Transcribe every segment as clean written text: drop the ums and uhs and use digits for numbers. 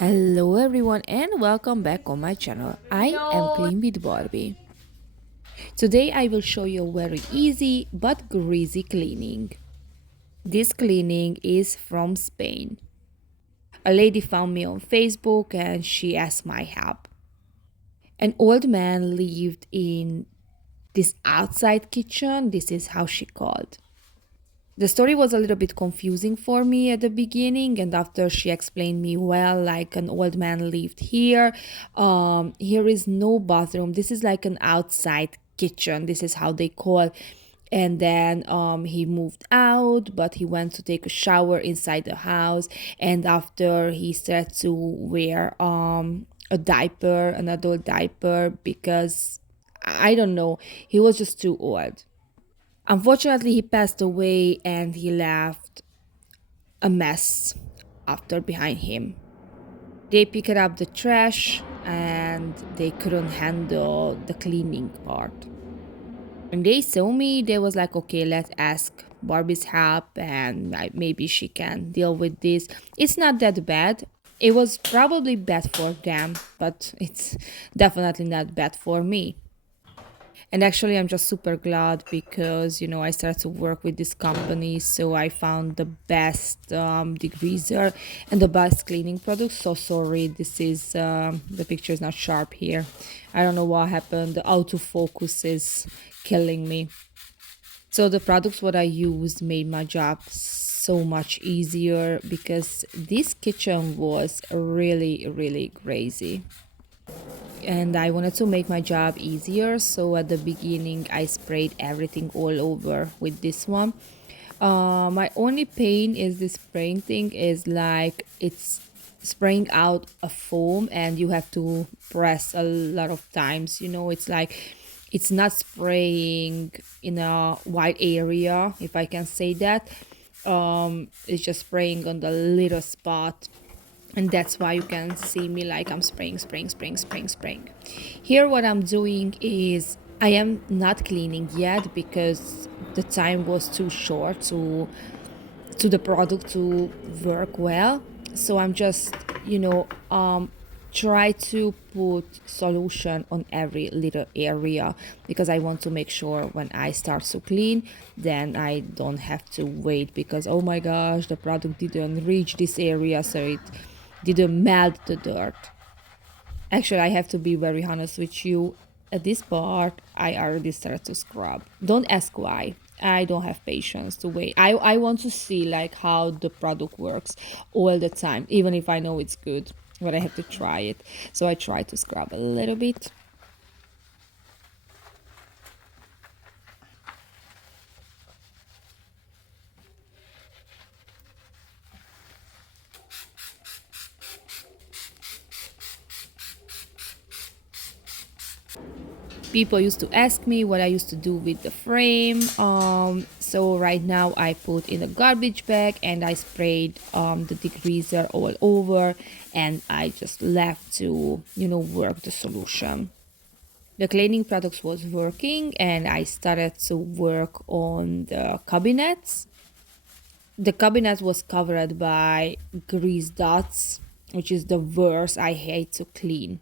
Hello everyone and welcome back on my channel. I am Clean with Barbie. Today I will show you a very easy but greasy cleaning. This cleaning is from Spain. A lady found me on Facebook and she asked my help. An old man lived in this outside kitchen, this is how she called. The story was a little bit confusing for me at the beginning, and after she explained me well, like an old man lived here. Here is no bathroom. This is like an outside kitchen. This is how they call. And then he moved out, but he went to take a shower inside the house. And after he started to wear a diaper, an adult diaper, because I don't know, he was just too old. Unfortunately, he passed away and he left a mess after behind him. They picked up the trash and they couldn't handle the cleaning part. When they saw me, they was like, okay, let's ask Barbie's help and like, maybe she can deal with this. It's not that bad. It was probably bad for them, but it's definitely not bad for me. And actually, I'm just super glad because, I started to work with this company. So I found the best degreaser and the best cleaning products. So sorry, this is the picture is not sharp here. I don't know what happened. The autofocus is killing me. So the products what I used made my job so much easier because this kitchen was really, really crazy and I wanted to make my job easier. So at the beginning, I sprayed everything all over with this one. My only pain is this spraying thing is like it's spraying out a foam and you have to press a lot of times. It's like it's not spraying in a wide area, if I can say that. It's just spraying on the little spot, and that's why you can see me like I'm spraying. Here what I'm doing is I am not cleaning yet because the time was too short to the product to work well. So I'm just try to put solution on every little area because I want to make sure when I start to clean, then I don't have to wait because oh my gosh, the product didn't reach this area, so it didn't melt the dirt. Actually, I have to be very honest with you. At this part, I already started to scrub. Don't ask why. I don't have patience to wait. I want to see like how the product works all the time, even if I know it's good, but I have to try it. So I try to scrub a little bit. People used to ask me what I used to do with the frame. So right now I put in a garbage bag and I sprayed the degreaser all over and I just left to, work the solution. The cleaning products was working and I started to work on the cabinets. The cabinet was covered by grease dots, which is the worst. I hate to clean.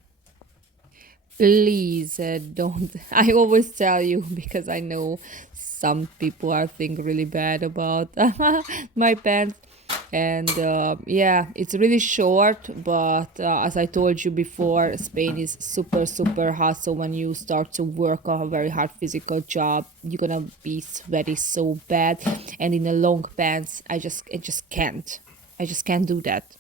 Please don't. I always tell you because I know some people are think really bad about my pants. And yeah, it's really short, but as I told you before, Spain is super, super hot. So when you start to work a very hard physical job, you're gonna be sweaty so bad. And in the long pants, I just can't. I just can't do that.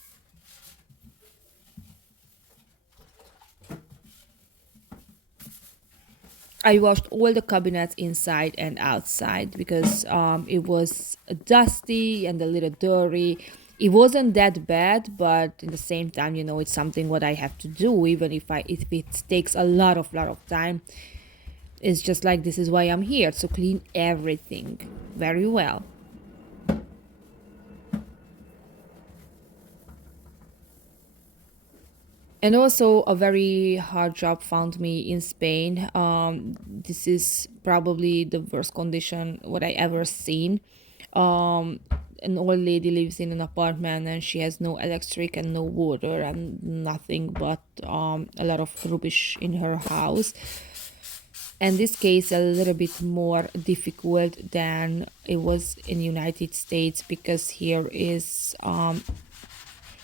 I washed all the cabinets inside and outside because it was dusty and a little dirty. It wasn't that bad, but in the same time, it's something what I have to do, even if it takes a lot of time. It's just like this is why I'm here to clean everything very well. And also a very hard job found me in Spain. This is probably the worst condition what I ever seen. an old lady lives in an apartment and she has no electric and no water and nothing but a lot of rubbish in her house. And this case a little bit more difficult than it was in United States, because here is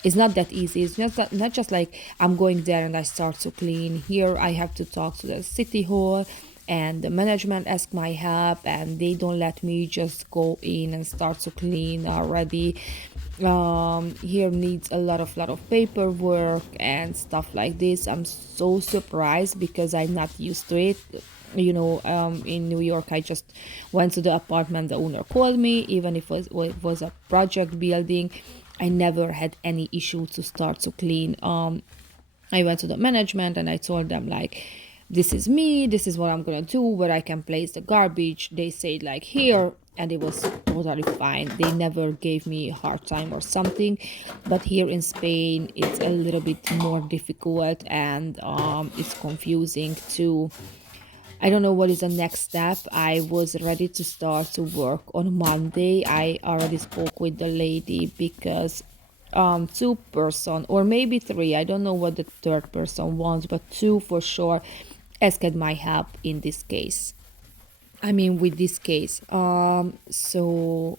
it's not that easy. It's not just like I'm going there and I start to clean. Here I have to talk to the city hall and the management ask my help, and they don't let me just go in and start to clean already. Here needs a lot of paperwork and stuff like this. I'm so surprised because I'm not used to it. In New York, I just went to the apartment, the owner called me, even if it was a project building. I never had any issue to start to clean. I went to the management and I told them like, this is me, this is what I'm gonna do, where I can place the garbage. They said like here, and it was totally fine. They never gave me a hard time or something. But here in Spain, it's a little bit more difficult, and it's confusing too. I don't know what is the next step. I was ready to start to work on Monday. I already spoke with the lady because two person or maybe three, I don't know what the third person wants, but two for sure asked my help in this case. I mean with this case. So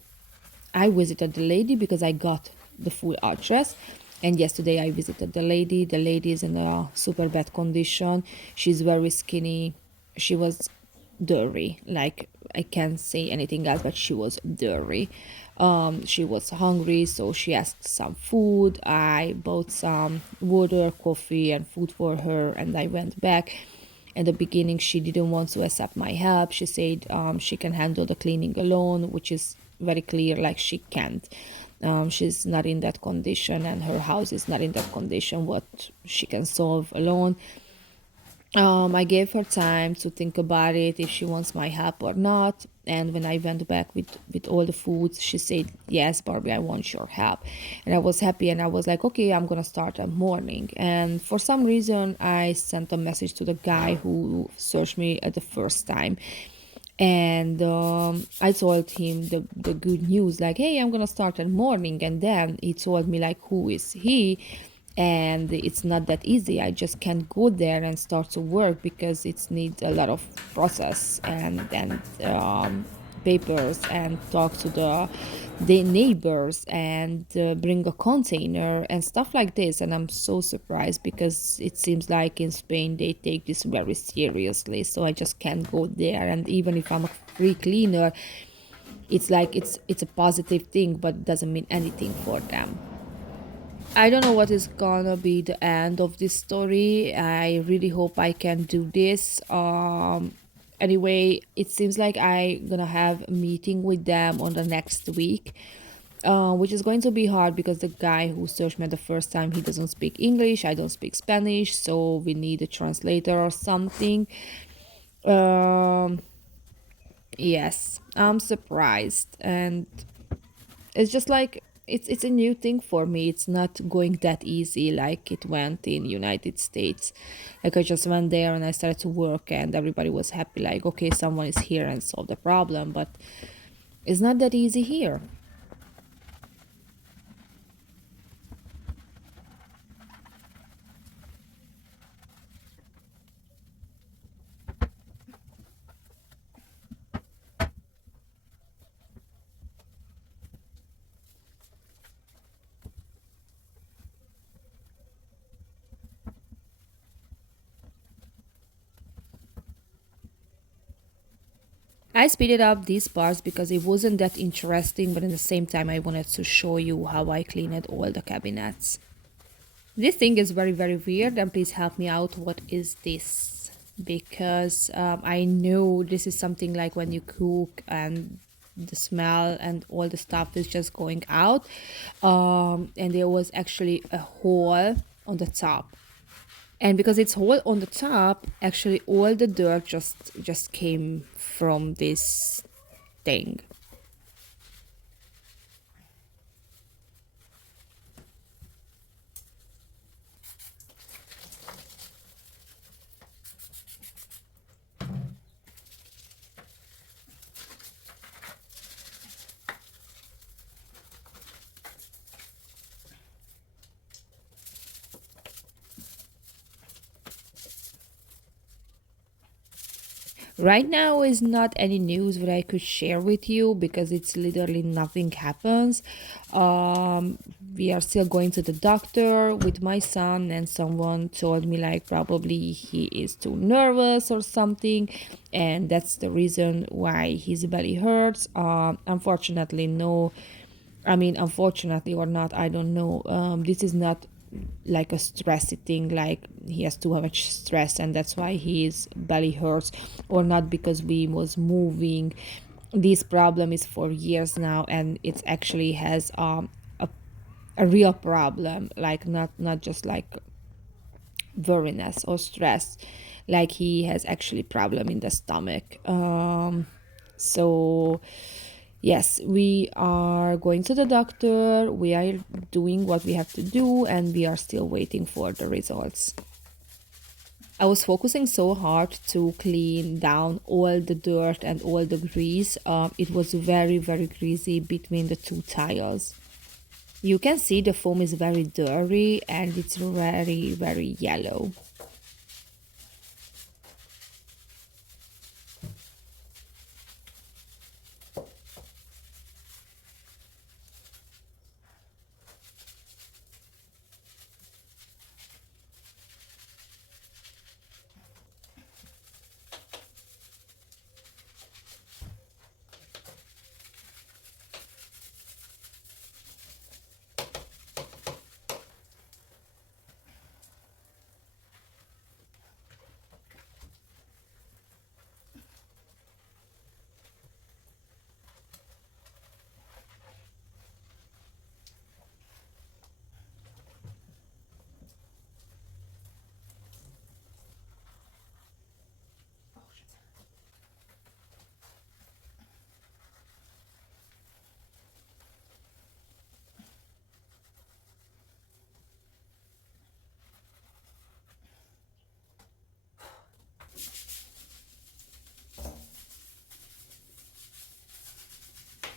I visited the lady because I got the full address. And yesterday I visited the lady. The lady is in a super bad condition. She's very skinny. She was dirty. Like, I can't say anything else, but she was dirty. She was hungry, so she asked some food. I bought some water, coffee, and food for her, and I went back. In the beginning, she didn't want to accept my help. She said she can handle the cleaning alone, which is very clear, like she can't. She's not in that condition, and her house is not in that condition what she can solve alone. I gave her time to think about it if she wants my help or not. And when I went back with all the foods, she said, "Yes, Barbie, I want your help." And I was happy, and I was like, "Okay, I'm gonna start a morning." And for some reason, I sent a message to the guy who searched me at the first time. And I told him the good news, like, "Hey, I'm gonna start at morning." And then he told me, like, who is he? And it's not that easy. I just can't go there and start to work because it needs a lot of process and papers, and talk to the neighbors, and bring a container and stuff like this. And I'm so surprised because it seems like in Spain they take this very seriously. So I just can't go there. And even if I'm a free cleaner, it's like it's a positive thing, but it doesn't mean anything for them. I don't know what is gonna be the end of this story. I really hope I can do this. Anyway, it seems like I gonna have a meeting with them on the next week, which is going to be hard because the guy who searched me the first time, he doesn't speak English. I don't speak Spanish, so we need a translator or something. Um, yes, I'm surprised, and it's just like it's a new thing for me. It's not going that easy like it went in United States. Like, I just went there and I started to work and everybody was happy, like, okay, someone is here and solve the problem. But it's not that easy here. I speeded up these parts because it wasn't that interesting, but at the same time I wanted to show you how I cleaned all the cabinets. This thing is very, very weird, and please help me out. What is this? Because I know this is something like when you cook and the smell and all the stuff is just going out. And there was actually a hole on the top. And because it's hole on the top, actually all the dirt just came from this thing. Right now is not any news that I could share with you because it's literally nothing happens. We are still going to the doctor with my son, and someone told me like probably he is too nervous or something, and that's the reason why his belly hurts. Unfortunately, no. I mean, unfortunately or not, I don't know. This is not like a stressy thing, like he has too much stress and that's why his belly hurts, or not because we was moving. This problem is for years now, and it actually has a real problem, like not just like weariness or stress, like he has actually problem in the stomach. So yes, we are going to the doctor, we are doing what we have to do, and we are still waiting for the results. I was focusing so hard to clean down all the dirt and all the grease. It was very, very greasy between the two tiles. You can see the foam is very dirty and it's very, very yellow.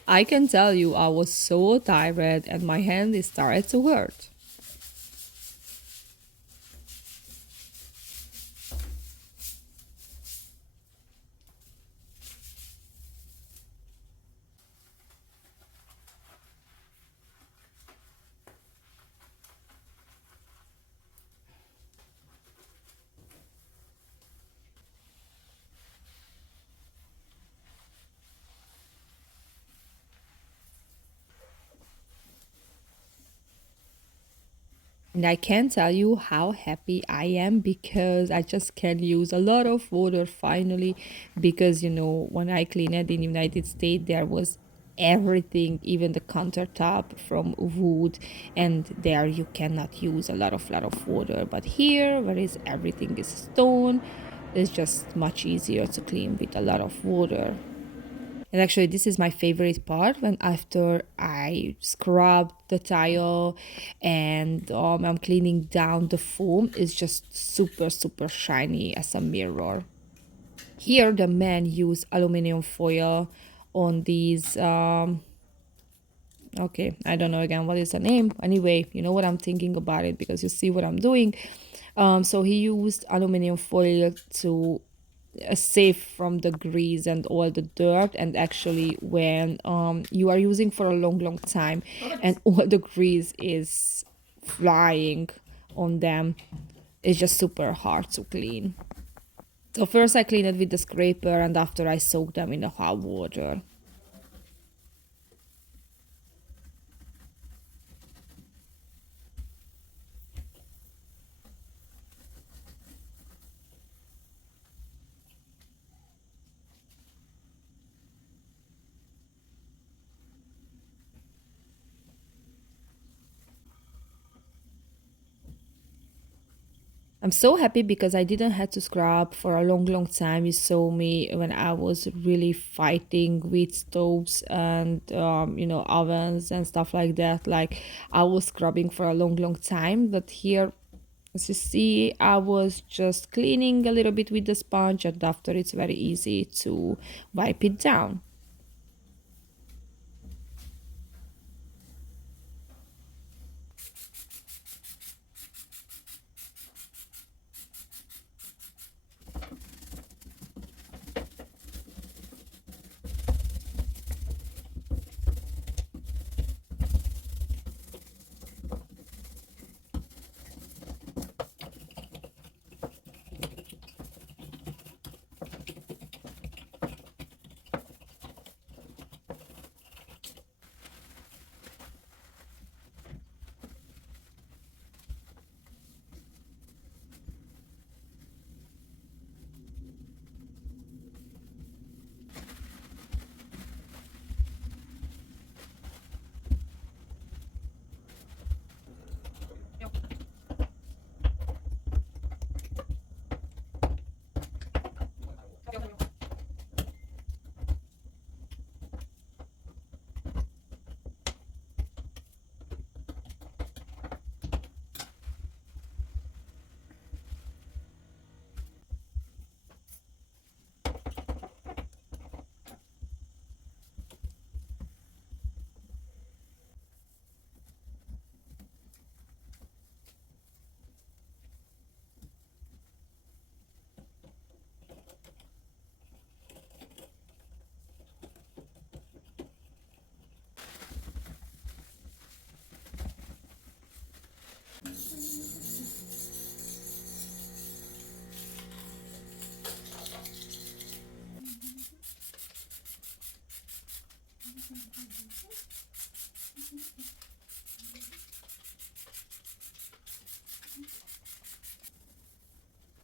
I can tell you I was so tired and my hand is started to hurt. And I can't tell you how happy I am because I just can use a lot of water finally. Because, when I cleaned it in United States, there was everything, even the countertop from wood, and there you cannot use a lot of water. But here, where is everything is stone, it's just much easier to clean with a lot of water. And actually, this is my favorite part when after I scrub the tile and I'm cleaning down the foam, it's just super, super shiny as a mirror. Here, the man used aluminum foil on these. Okay, I don't know again what is the name. Anyway, you know what I'm thinking about it because you see what I'm doing. So he used aluminum foil to safe from the grease and all the dirt, and actually when you are using for a long long time and all the grease is flying on them, it's just super hard to clean. So first I clean it with the scraper and after I soak them in the hot water. I'm so happy because I didn't have to scrub for a long, long time. You saw me when I was really fighting with stoves and ovens and stuff like that. Like I was scrubbing for a long, long time. But here, as you see, I was just cleaning a little bit with the sponge, and after it's very easy to wipe it down.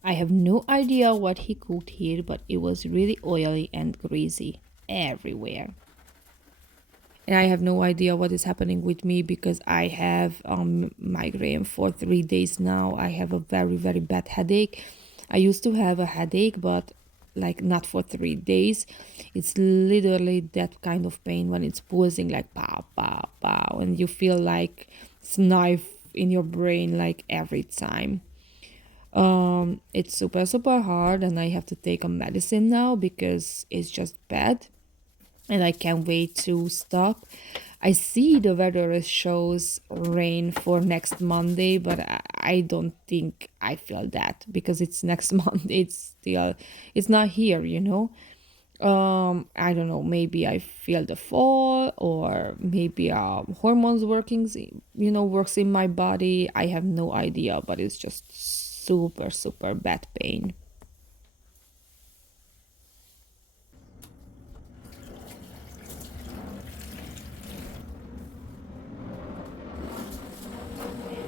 I have no idea what he cooked here, but it was really oily and greasy everywhere. And I have no idea what is happening with me because I have migraine for 3 days now. I have a very, very bad headache. I used to have a headache, but like not for 3 days. It's literally that kind of pain when it's pulsing like pow, pow, pow, and you feel like it's knife in your brain like every time. It's super, super hard, and I have to take a medicine now because it's just bad and I can't wait to stop. I see the weather shows rain for next Monday, but I don't think I feel that because it's next Monday. It's still, it's not here, you know. I don't know. Maybe I feel the fall, or maybe hormones works in my body. I have no idea, but it's just super, super bad pain.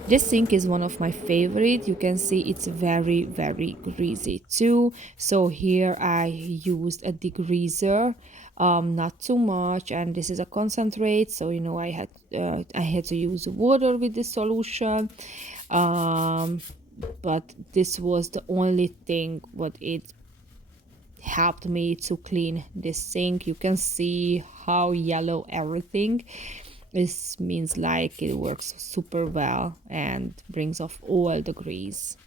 This sink is one of my favorite. You can see it's very, very greasy too. So here I used a degreaser, not too much, and this is a concentrate. So I had to use water with this solution, um, but this was the only thing what it helped me to clean this sink. You can see how yellow everything. This means like it works super well and brings off all the grease.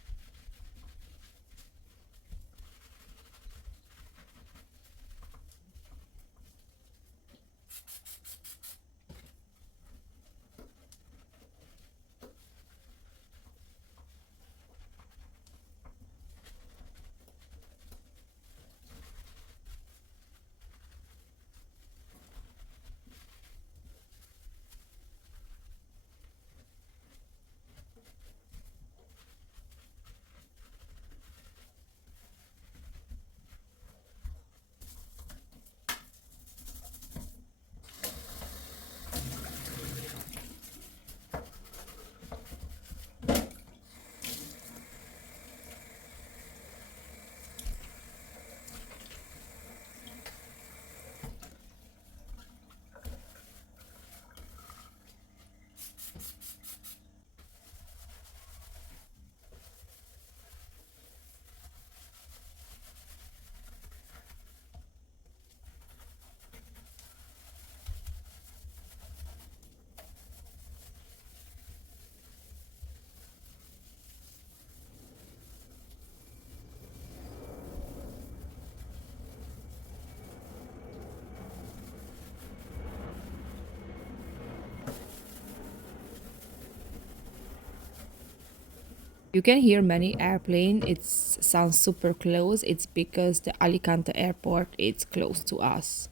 You can hear many airplane. It sounds super close. It's because the Alicante airport is close to us.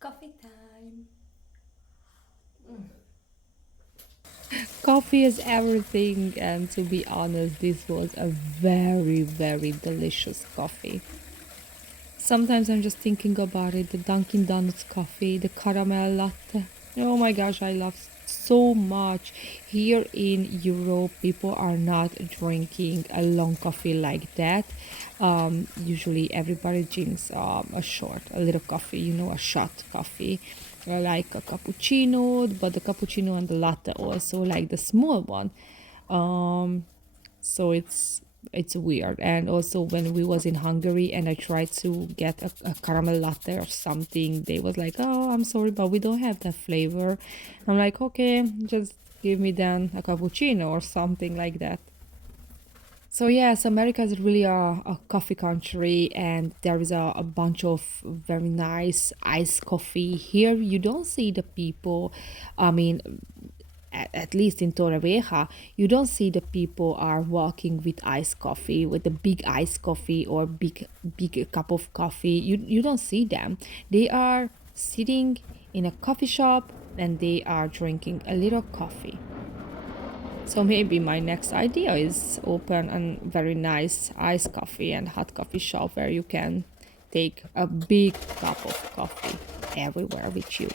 Coffee time. Coffee is everything, and to be honest, this was a very, very delicious coffee. Sometimes I'm just thinking about it, the Dunkin' Donuts coffee, the caramel latte. Oh my gosh, I love so much. Here in Europe, people are not drinking a long coffee like that. Usually, everybody drinks a little coffee, a shot coffee, like a cappuccino, but the cappuccino and the latte also, like the small one. Um, so it's weird. And also when we was in Hungary and I tried to get a caramel latte or something, they was like, oh, I'm sorry, but we don't have that flavor. I'm like, okay, just give me then a cappuccino or something like that. So yes, America is really a coffee country, and there is a bunch of very nice iced coffee. Here you don't see the people, I mean, at least in Torrevieja, you don't see the people are walking with iced coffee, with a big iced coffee or big cup of coffee. You don't see them. They are sitting in a coffee shop and they are drinking a little coffee. So maybe my next idea is open a very nice iced coffee and hot coffee shop where you can take a big cup of coffee everywhere with you.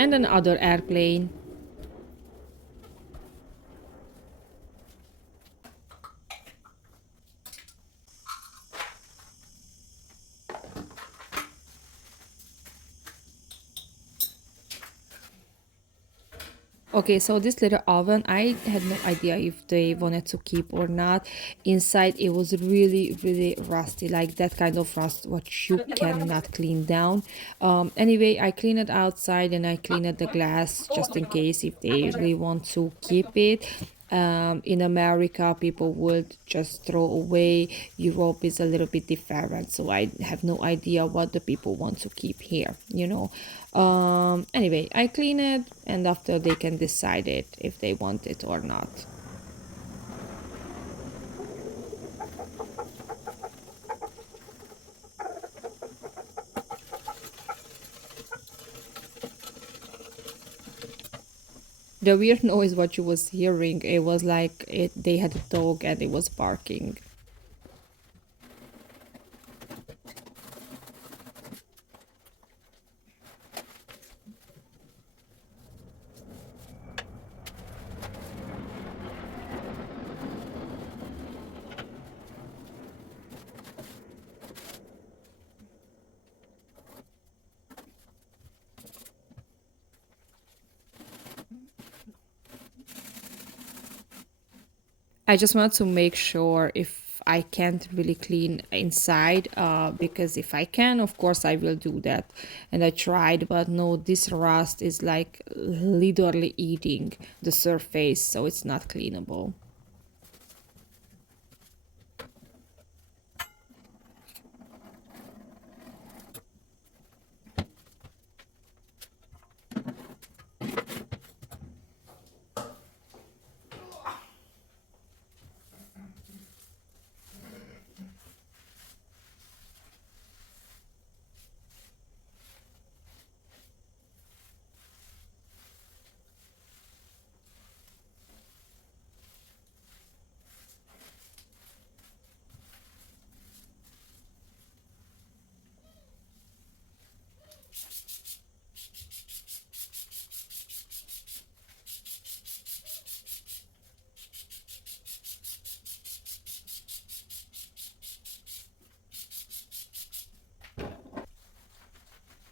And another airplane. Okay, so this little oven, I had no idea if they wanted to keep or not. Inside, it was really, really rusty, like that kind of rust what you cannot clean down. Anyway, I cleaned it outside and I cleaned the glass just in case if they really want to keep it. In America, people would just throw away. Europe is a little bit different, so I have no idea what the people want to keep here, you know. Anyway, I clean it, and after they can decide it if they want it or not. The weird noise what you was hearing, it was like they had a dog and it was barking. I just want to make sure if I can't really clean inside, because if I can, of course, I will do that. And I tried, but no, this rust is like literally eating the surface, so it's not cleanable.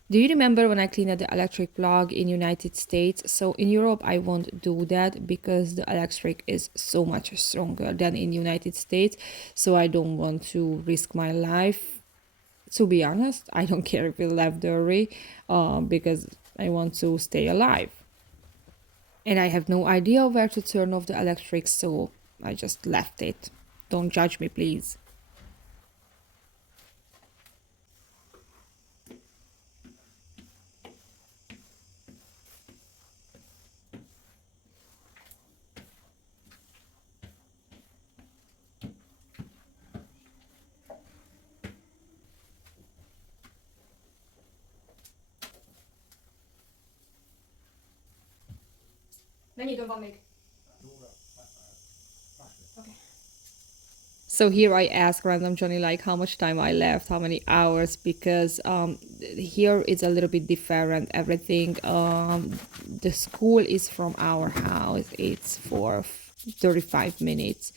Do you remember when I cleaned the electric plug in United States? So in Europe I won't do that because the electric is so much stronger than in United States. So I don't want to risk my life. To be honest, I don't care if it left dirty, because I want to stay alive. And I have no idea where to turn off the electric, so I just left it. Don't judge me, please. Mennyi idő van még? So here I ask random Johnny like how much time I left, how many hours, because here it's a little bit different. Everything, the school is from our house. It's for 35 minutes,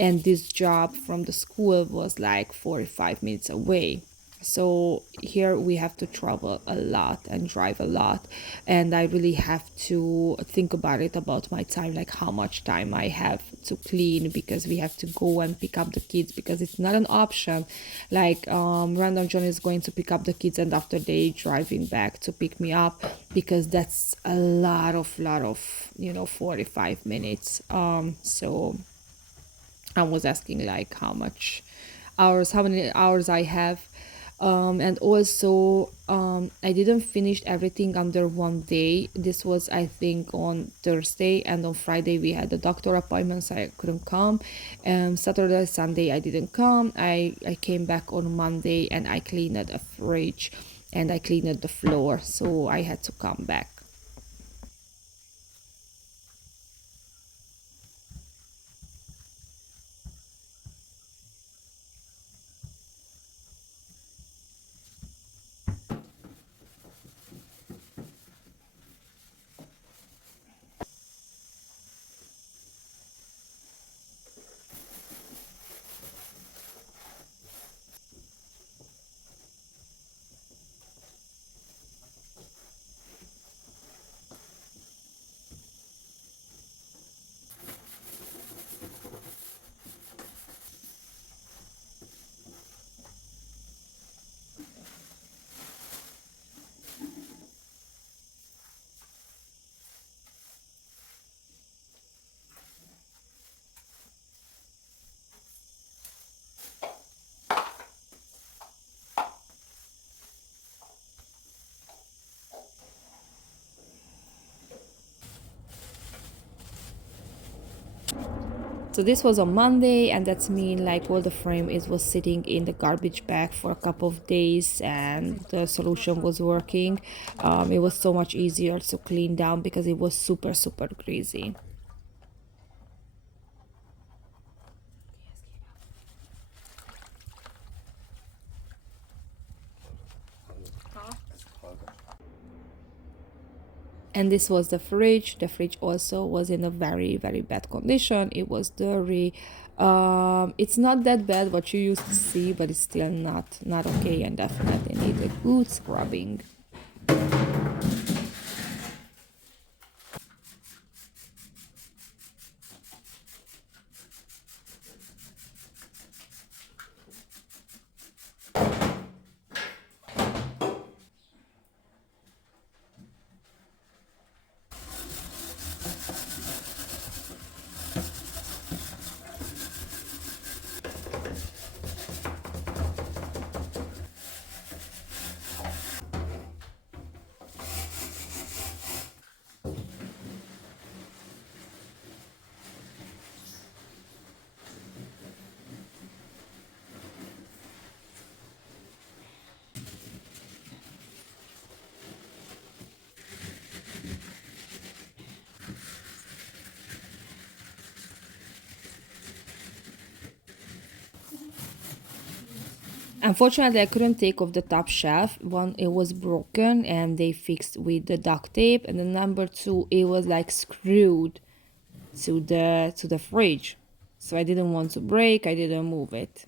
and this job from the school was like 45 minutes away. So here we have to travel a lot and drive a lot, and I really have to think about it, about my time, like how much time I have to clean, because we have to go and pick up the kids, because it's not an option like random John is going to pick up the kids and after they driving back to pick me up, because that's a lot of 45 minutes. So I was asking like how many hours I have. And also, I didn't finish everything under one day. This was, I think, on Thursday, and on Friday we had a doctor appointment, so I couldn't come. Saturday, Sunday I didn't come. I came back on Monday and I cleaned a fridge and I cleaned the floor, so I had to come back. So this was on Monday, and that's mean like all the frame is was sitting in the garbage bag for a couple of days, and the solution was working. It was so much easier to clean down because it was super greasy. And this was the fridge. The fridge also was in a very bad condition. It was dirty. It's not that bad what you used to see, but it's still not okay, and definitely need a good scrubbing. Unfortunately, I couldn't take off the top shelf. One, it was broken and they fixed with the duct tape, and the number two, it was like screwed to the fridge. So I didn't want to break. I didn't move it.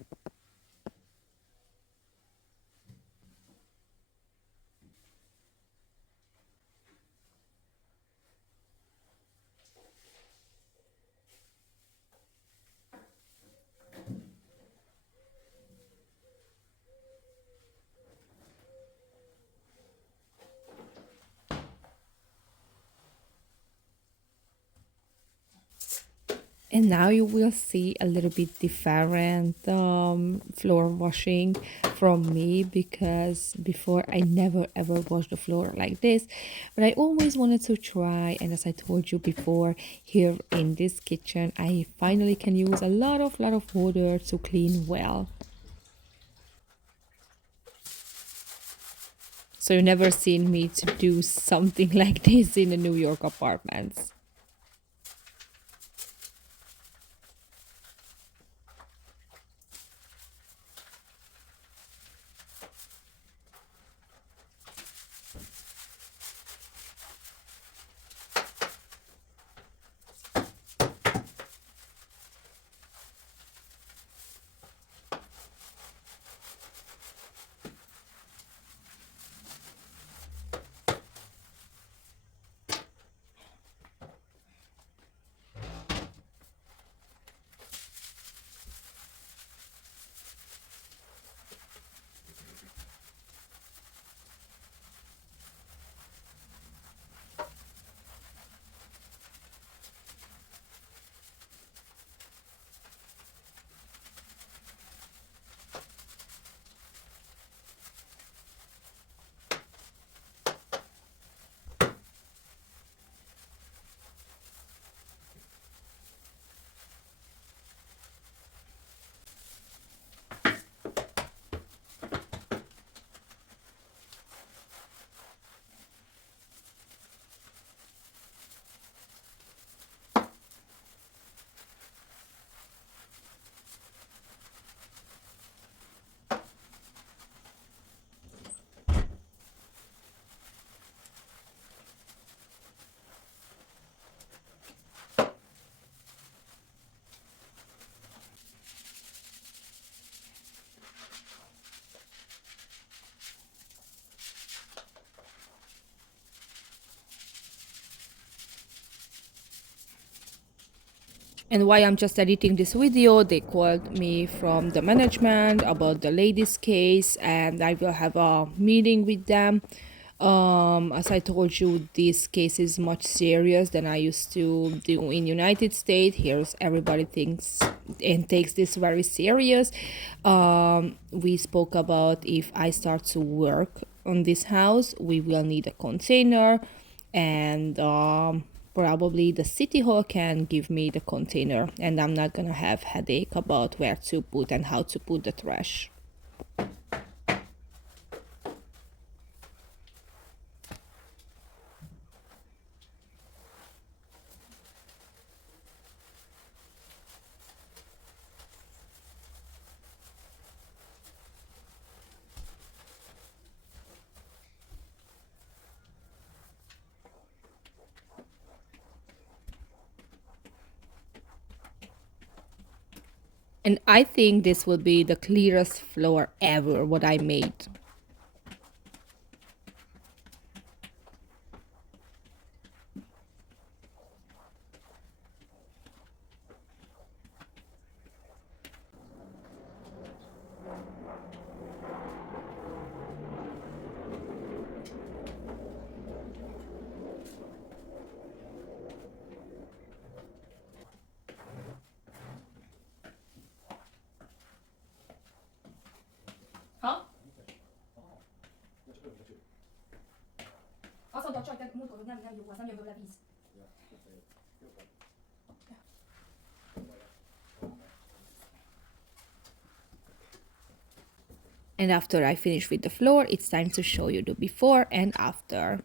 And now you will see a little bit different floor washing from me, because before I never ever washed the floor like this, but I always wanted to try. And as I told you before, here in this kitchen I finally can use a lot of water to clean well. So you never seen me to do something like this in the New York apartments. And while I'm just editing this video, they called me from the management about the ladies case, and I will have a meeting with them. As I told you, this case is much serious than I used to do in United States. Here's everybody thinks and takes this very serious. We spoke about if I start to work on this house, we will need a container, and probably the city hall can give me the container, and I'm not gonna have headache about where to put and how to put the trash. And I think this will be the clearest floor ever what I made. Ha? Azt mondta a csaj, múltkor, hogy nem jó, az nem jön belőle víz. And after I finish with the floor, it's time to show you the before and after.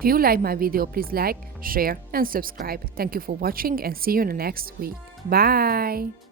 If you like my video, please like, share and subscribe. Thank you for watching and see you in the next week. Bye!